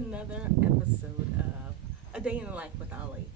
another episode of A Day in the Life with Ali.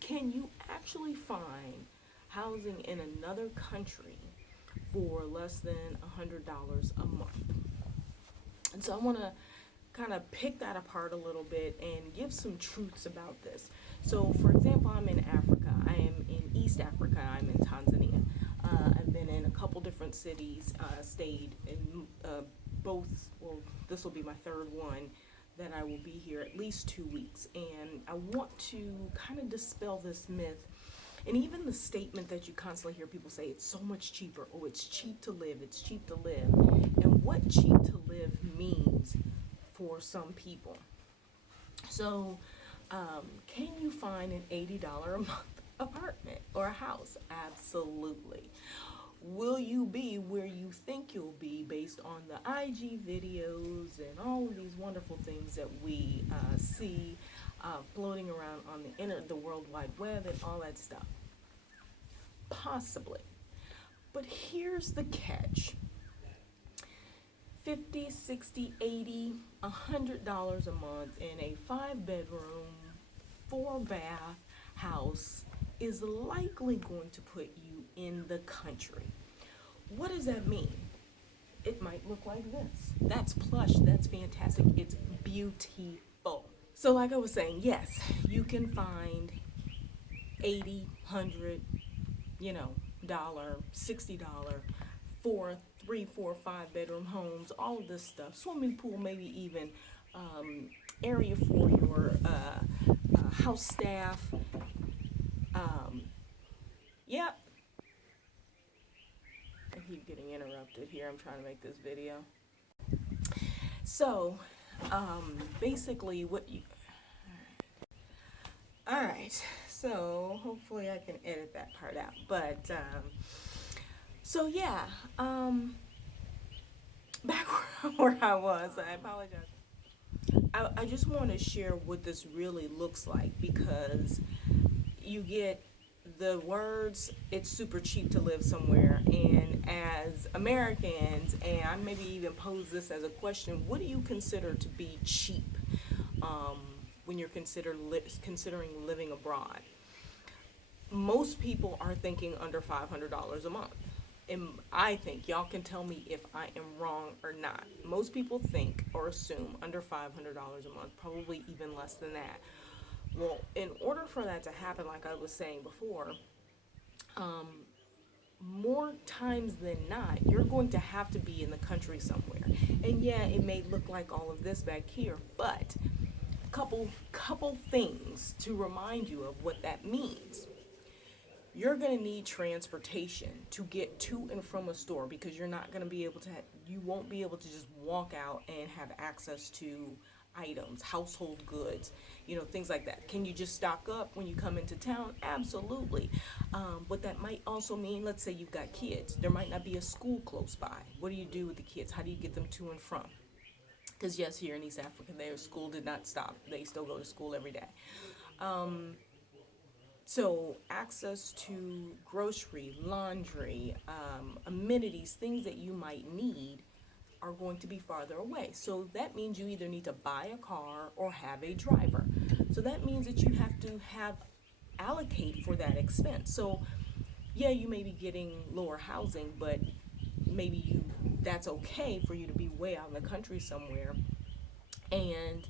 Can you actually find housing in another country for less than $100 a month? And so I want to kind of pick that apart a little bit and give some truths about this. So, for example, I'm in Africa. I am in East Africa. I'm in Tanzania. I've been in a couple different cities, stayed in both, well, this will be my third one that I will be here at least 2 weeks. And I want to kind of dispel this myth. And even the statement that you constantly hear people say, it's so much cheaper. Oh, it's cheap to live. It's cheap to live. And what cheap to live means for some people. So, can you find an $80 a month apartment or a house? Absolutely. Will you be where you think you'll be based on the IG videos and all of these wonderful things that we see floating around on the World Wide Web and all that stuff? Possibly. But here's the catch. 50, 60, 80, $100 a month in a 5-bedroom, 4-bath house is likely going to put you in the country. What does that mean? It might look like this. That's plush, that's fantastic, it's beautiful. So like I was saying, yes, you can find 80, 100, $60 for 3, 4, 5-bedroom homes, all of this stuff. Swimming pool, maybe even area for your house staff. Yep. I keep getting interrupted here. I'm trying to make this video. So, basically what you... Alright, so hopefully I can edit that part out. But, so yeah, back where I was, I apologize. I just want to share what this really looks like, because you get the words, it's super cheap to live somewhere, and as Americans, and I maybe even pose this as a question, what do you consider to be cheap when you're considering living abroad? Most people are thinking under $500 a month. And I think, y'all can tell me if I am wrong or not. Most people think or assume under $500 a month, probably even less than that. Well, in order for that to happen, like I was saying before, more times than not, you're going to have to be in the country somewhere. And yeah, it may look like all of this back here, but a couple things to remind you of what that means. You're going to need transportation to get to and from a store, because you're not going to be able to, you won't be able to just walk out and have access to items, household goods, things like that. Can you just stock up when you come into town? Absolutely. But that might also mean, let's say you've got kids. There might not be a school close by. What do you do with the kids? How do you get them to and from? Because yes, here in East Africa, their school did not stop. They still go to school every day. So access to grocery, laundry, amenities, things that you might need are going to be farther away. So that means you either need to buy a car or have a driver. So that means that you have to allocate for that expense. So yeah, you may be getting lower housing, but maybe that's okay for you to be way out in the country somewhere, and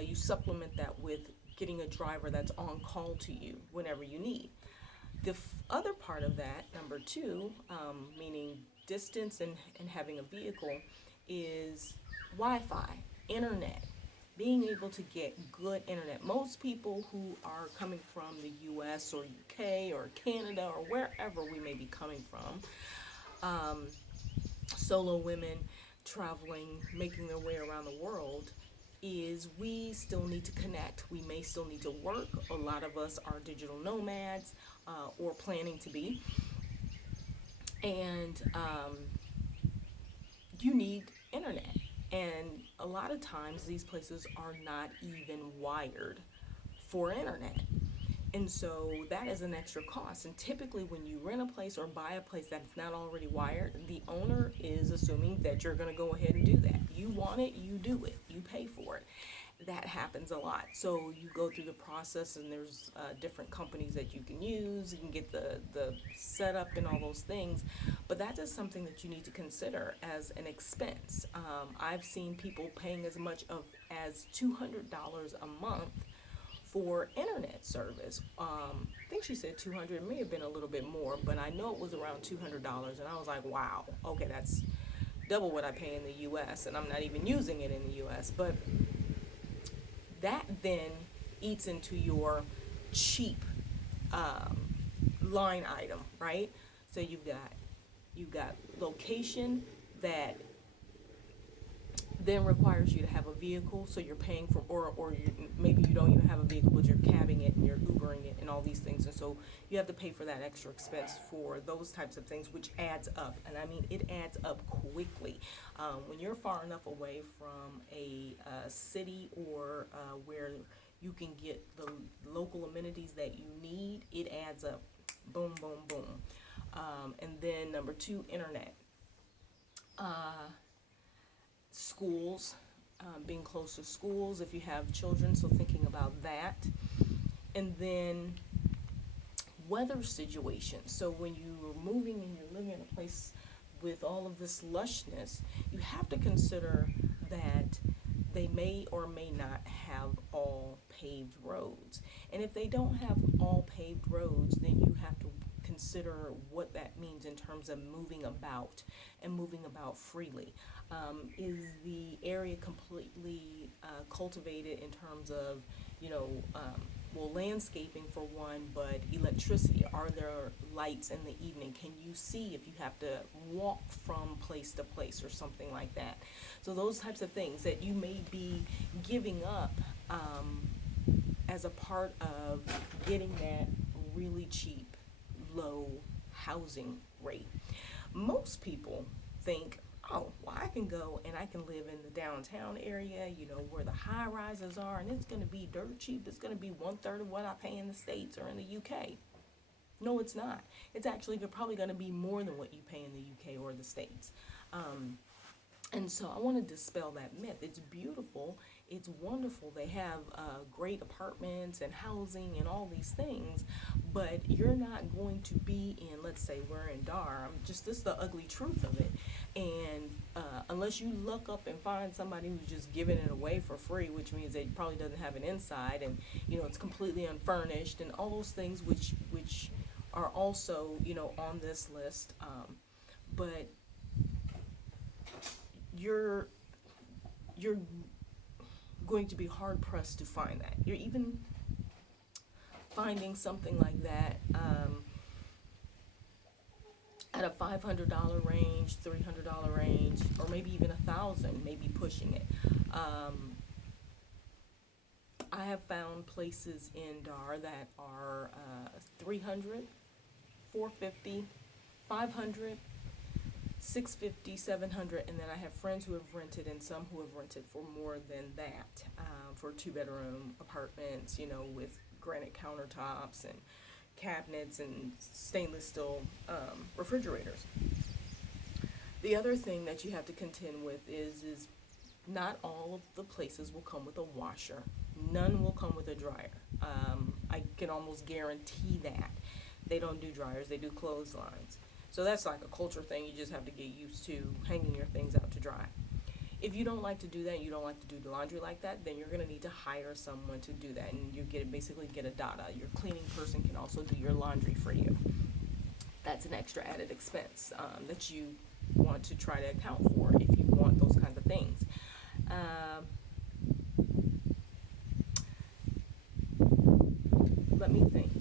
you supplement that with getting a driver that's on call to you whenever you need. The other part of that, number two, meaning distance and having a vehicle, is Wi-Fi, internet, being able to get good internet. Most people who are coming from the US or UK or Canada or wherever we may be coming from, solo women traveling, making their way around the world, is we still need to connect. We may still need to work. A lot of us are digital nomads or planning to be. And you need internet. And a lot of times these places are not even wired for internet. And so that is an extra cost. And typically when you rent a place or buy a place that's not already wired, the owner is assuming that you're going to go ahead and do that. You want it, you do it. You pay for it. That happens a lot. So you go through the process, and there's different companies that you can use. You can get the setup and all those things, but that is something that you need to consider as an expense. I've seen people paying as much of as $200 a month for internet service. I think she said 200. It may have been a little bit more, but I know it was around $200, and I was like, wow, okay, that's double what I pay in the U.S., and I'm not even using it in the U.S. But that then eats into your cheap line item, right? So you've got location that then requires you to have a vehicle, so you're paying for, or maybe you don't even have a vehicle, but you're cabbing it and you're Ubering it and all these things, and so you have to pay for that extra expense for those types of things, which adds up, and I mean it adds up quickly. When you're far enough away from a city or where you can get the local amenities that you need, it adds up. Boom, boom, boom. And then number two, internet. Schools, being close to schools if you have children, so thinking about that. And then weather situations. So when you're moving and you're living in a place with all of this lushness, you have to consider that they may or may not have all paved roads. And if they don't have all paved roads, then you have to consider what that means in terms of moving about and moving about freely. Is the area completely cultivated in terms of, well, landscaping for one, but electricity? Are there lights in the evening? Can you see if you have to walk from place to place or something like that? So those types of things that you may be giving up as a part of getting that really cheap, low housing rate. Most people think, oh, well, I can go and I can live in the downtown area, where the high rises are, and it's going to be dirt cheap. It's going to be 1/3 of what I pay in the States or in the UK. No, it's not. It's actually probably going to be more than what you pay in the UK or the States. And so I want to dispel that myth. It's beautiful. It's wonderful. They have great apartments and housing and all these things, but you're not going to be in, let's say we're in Dar. This is the ugly truth of it. And unless you look up and find somebody who's just giving it away for free, which means they probably doesn't have an inside, and it's completely unfurnished and all those things, which are also on this list. But you're going to be hard pressed to find that. You're even finding something like that at a $500 range, $300 range, or maybe even $1,000, maybe pushing it. I have found places in Dar that are 300, 450, 500. 650, 700, and then I have friends who have rented and some who have rented for more than that, for 2-bedroom apartments, with granite countertops and cabinets and stainless steel refrigerators. The other thing that you have to contend with is not all of the places will come with a washer. None will come with a dryer. I can almost guarantee that. They don't do dryers, they do clotheslines. So that's like a culture thing. You just have to get used to hanging your things out to dry. If you don't like to do that, you don't like to do the laundry like that, then you're going to need to hire someone to do that, and you basically get a dada. Your cleaning person can also do your laundry for you. That's an extra added expense that you want to try to account for if you want those kinds of things. Let me think.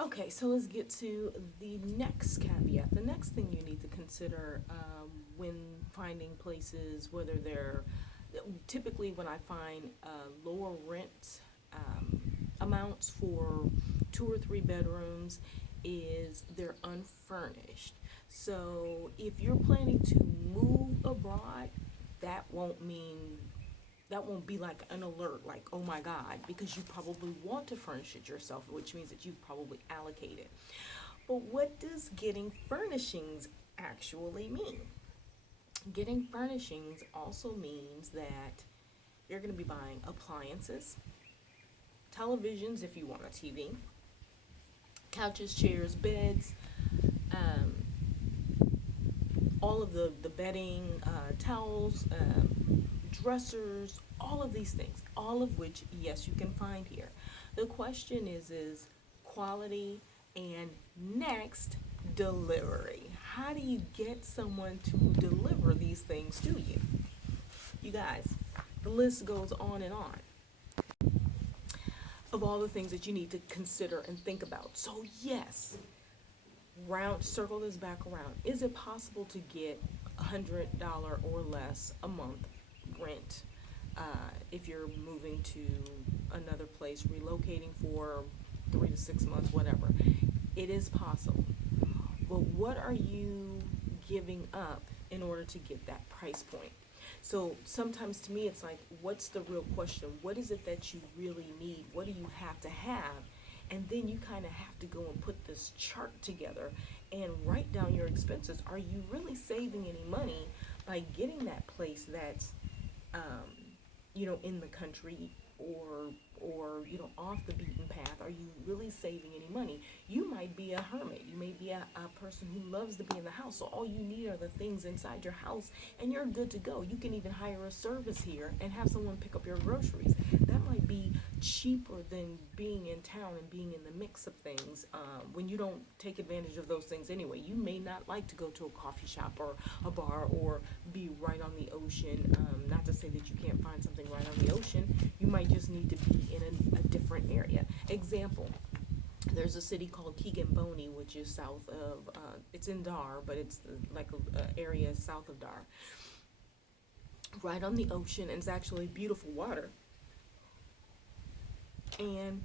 Okay, so let's get to the next caveat. The next thing you need to consider when finding places, whether they're typically when I find lower rent amounts for 2 or 3 bedrooms, is they're unfurnished. So if you're planning to move abroad, that won't be like an alert, like, oh my God, because you probably want to furnish it yourself, which means that you've probably allocated. But what does getting furnishings actually mean? Getting furnishings also means that you're going to be buying appliances, televisions if you want a TV, couches, chairs, beds, um, all of the bedding, towels, dressers, all of these things, all of which, yes, you can find here. The question is quality and next, delivery. How do you get someone to deliver these things to you? You guys, the list goes on and on of all the things that you need to consider and think about. So yes, round circle this back around. Is it possible to get $100 or less a month rent if you're moving to another place, relocating for 3 to 6 months, whatever? It is possible. But what are you giving up in order to get that price point? So sometimes to me, it's like, what's the real question? What is it that you really need? What do you have to have? And then you kind of have to go and put this chart together and write down your expenses. Are you really saving any money by getting that place that's, in the country, or off the beaten path? Are you really saving any money? You might be a hermit. You may be a person who loves to be in the house. So all you need are the things inside your house and you're good to go. You can even hire a service here and have someone pick up your groceries. That might be cheaper than being in town and being in the mix of things when you don't take advantage of those things anyway. You may not like to go to a coffee shop or a bar or be right on the ocean. Not to say that you can't find something right on the ocean. You might just need to be in a different area. Example, there's a city called Keegan-Boney, which is south of, it's in Dar, but it's like a area south of Dar. Right on the ocean, and it's actually beautiful water. And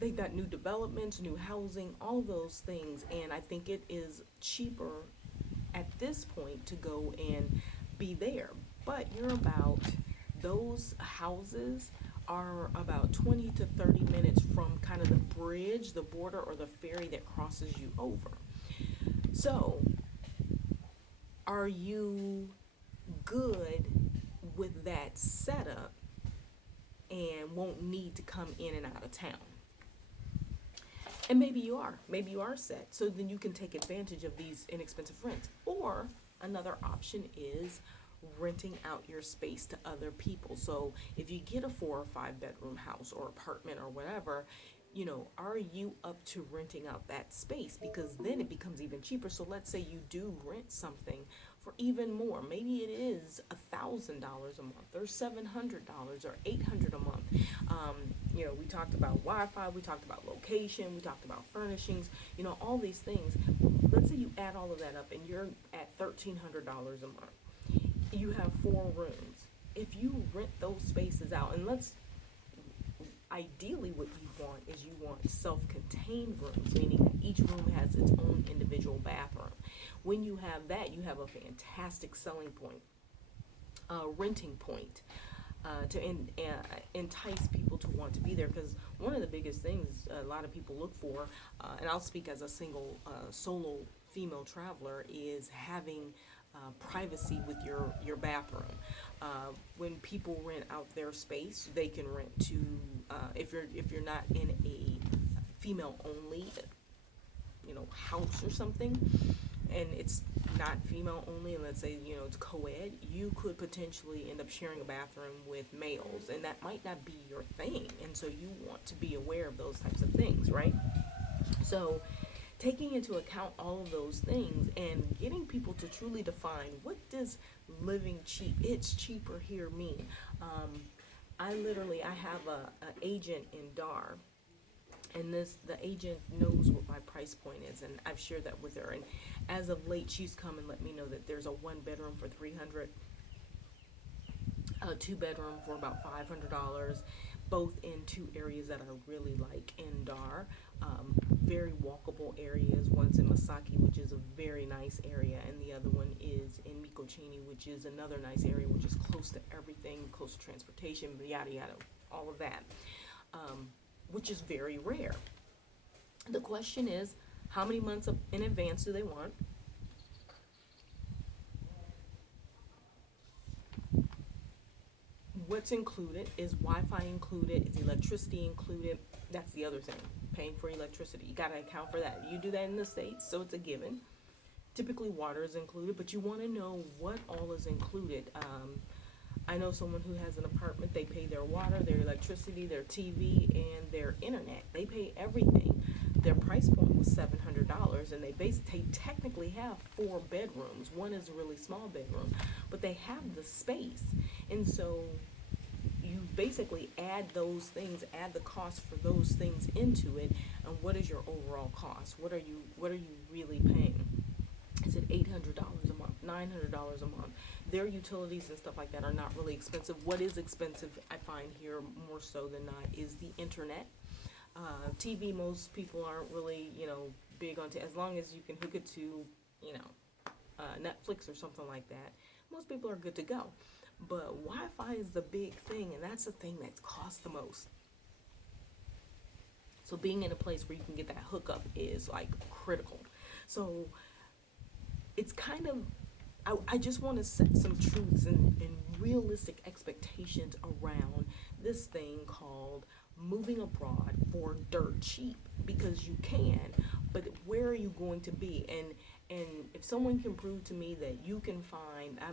they've got new developments, new housing, all of those things. And I think it is cheaper at this point to go and be there. But those houses are about 20 to 30 minutes from kind of the bridge, the border, or the ferry that crosses you over. So, are you good with that setup and won't need to come in and out of town? And maybe you are set. So then you can take advantage of these inexpensive rents. Or another option is renting out your space to other people. So if you get a 4 or 5 bedroom house or apartment or whatever, are you up to renting out that space? Because then it becomes even cheaper. So let's say you do rent something for even more. Maybe it is $1,000 a month, or $700, or $800 a month. We talked about Wi-Fi, we talked about location, we talked about furnishings. All these things. Let's say you add all of that up, and you're at $1,300 a month. You have 4 rooms. If you rent those spaces out, and ideally what you want is you want self-contained rooms, meaning that each room has its own individual bathroom. When you have that, you have a fantastic selling point, renting point, to entice people to want to be there. Because one of the biggest things a lot of people look for, and I'll speak as a single solo female traveler, is having privacy with your bathroom. When people rent out their space, they can rent to if you're not in a female only house or something, and it's not female only, and let's say it's co-ed, you could potentially end up sharing a bathroom with males, and that might not be your thing, and so you want to be aware of those types of things, right? So taking into account all of those things and getting people to truly define, what does living cheap, it's cheaper here, mean? I have a agent in Dar, and the agent knows what my price point is, and I've shared that with her. And as of late, she's come and let me know that there's a 1 bedroom for $300, a 2 bedroom for about $500, both in 2 areas that I really like in Dar. Very walkable areas. One's in Masaki, which is a very nice area, and the other one is in Mikocheni, which is another nice area, which is close to everything, close to transportation, yada yada, all of that, which is very rare. The question is, how many months in advance do they want? what's included is Wi-Fi included, is electricity included. That's the other thing, paying for electricity. You gotta account for that. You do that in the States, so it's a given. Typically water is included, but you wanna know what all is included. I know someone who has an apartment, they pay their water, their electricity, their TV, and their internet. They pay everything. Their price point was $700, and they technically have 4 bedrooms. One is a really small bedroom, but they have the space. And so you basically add those things, add the cost for those things into it, and what is your overall cost? What are you really paying? Is it $800 a month, $900 a month? Their utilities and stuff like that are not really expensive. What is expensive, I find here more so than not, is the internet. TV, most people aren't really, big on as long as you can hook it to, Netflix or something like that. Most people are good to go. But Wi-Fi is the big thing, and that's the thing that costs the most. So being in a place where you can get that hookup is like critical. So it's kind of, I just want to set some truths and realistic expectations around this thing called moving abroad for dirt cheap, because you can, but where are you going to be? And if someone can prove to me that you can find, I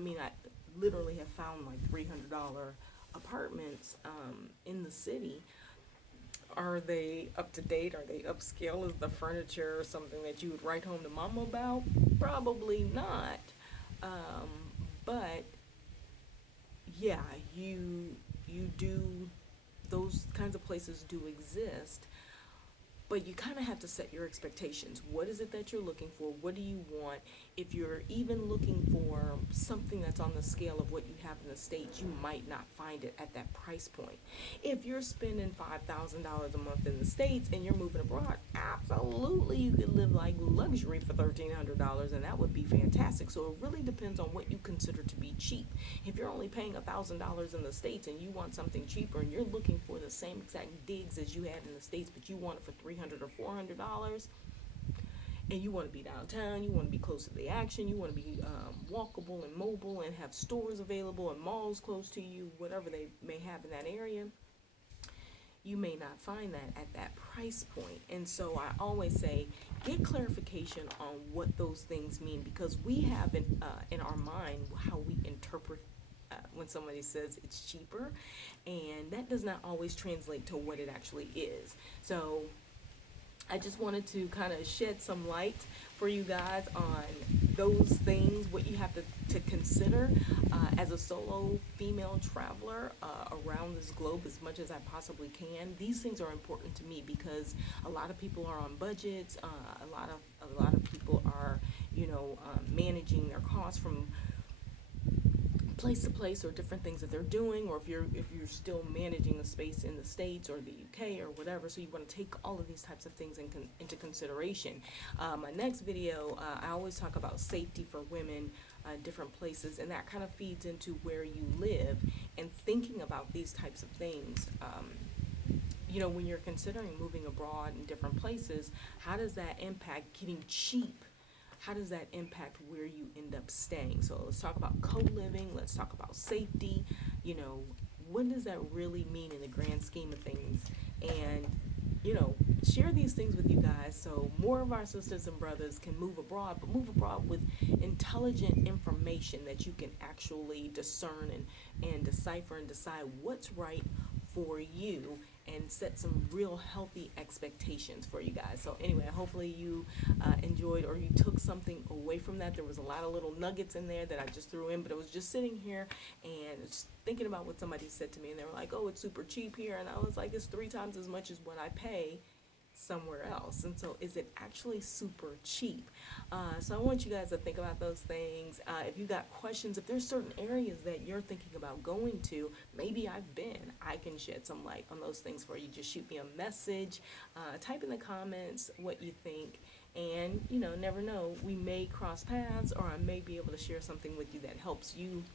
literally have found like $300 apartments in the city. Are they up to date? Are they upscale? Is the furniture something that you would write home to mama about? Probably not. But yeah, you do, those kinds of places do exist. But you kind of have to set your expectations. What is it that you're looking for? What do you want? If you're even looking for something that's on the scale of what you have in the States, you might not find it at that price point. If you're spending $5,000 a month in the States and you're moving abroad, absolutely you could live like luxury for $1,300, and that would be fantastic. So it really depends on what you consider to be cheap. If you're only paying $1,000 in the States and you want something cheaper and you're looking for the same exact digs as you had in the States, but you want it for $300 or $400, and you want to be downtown, you want to be close to the action, you want to be walkable and mobile and have stores available and malls close to you, whatever they may have in that area, you may not find that at that price point. And so I always say, get clarification on what those things mean, because we have in our mind how we interpret when somebody says it's cheaper, and that does not always translate to what it actually is. So I just wanted to kind of shed some light for you guys on those things, what you have to consider as a solo female traveler around this globe as much as I possibly can. These things are important to me because a lot of people are on budgets. A lot of people are, managing their costs from place to place, or different things that they're doing, or if you're still managing the space in the States or the UK or whatever. So you want to take all of these types of things into consideration. My next video, I always talk about safety for women, different places, and that kind of feeds into where you live and thinking about these types of things. When you're considering moving abroad in different places, how does that impact getting cheap? How does that impact where you end up staying? So let's talk about co-living. Let's talk about safety. What does that really mean in the grand scheme of things? And, share these things with you guys so more of our sisters and brothers can move abroad, but move abroad with intelligent information that you can actually discern and decipher and decide what's right for you, and set some real healthy expectations for you guys. So anyway, hopefully you enjoyed, or you took something away from that. There was a lot of little nuggets in there that I just threw in, but I was just sitting here and just thinking about what somebody said to me, and they were like, oh, it's super cheap here, and I was like, it's 3 times as much as what I pay somewhere else. And so is it actually super cheap? So I want you guys to think about those things. If you got questions, if there's certain areas that you're thinking about going to, maybe I've been, I can shed some light on those things for you. Just shoot me a message, type in the comments what you think, and never know, we may cross paths, or I may be able to share something with you that helps you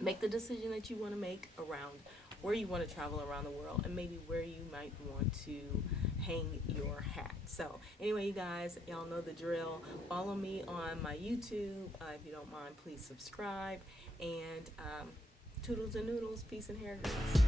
make the decision that you want to make around where you want to travel around the world, and maybe where you might want to hang your hat. So anyway, you guys, y'all know the drill. Follow me on my YouTube. If you don't mind, please subscribe, and Toodles and noodles. Peace and hair grease.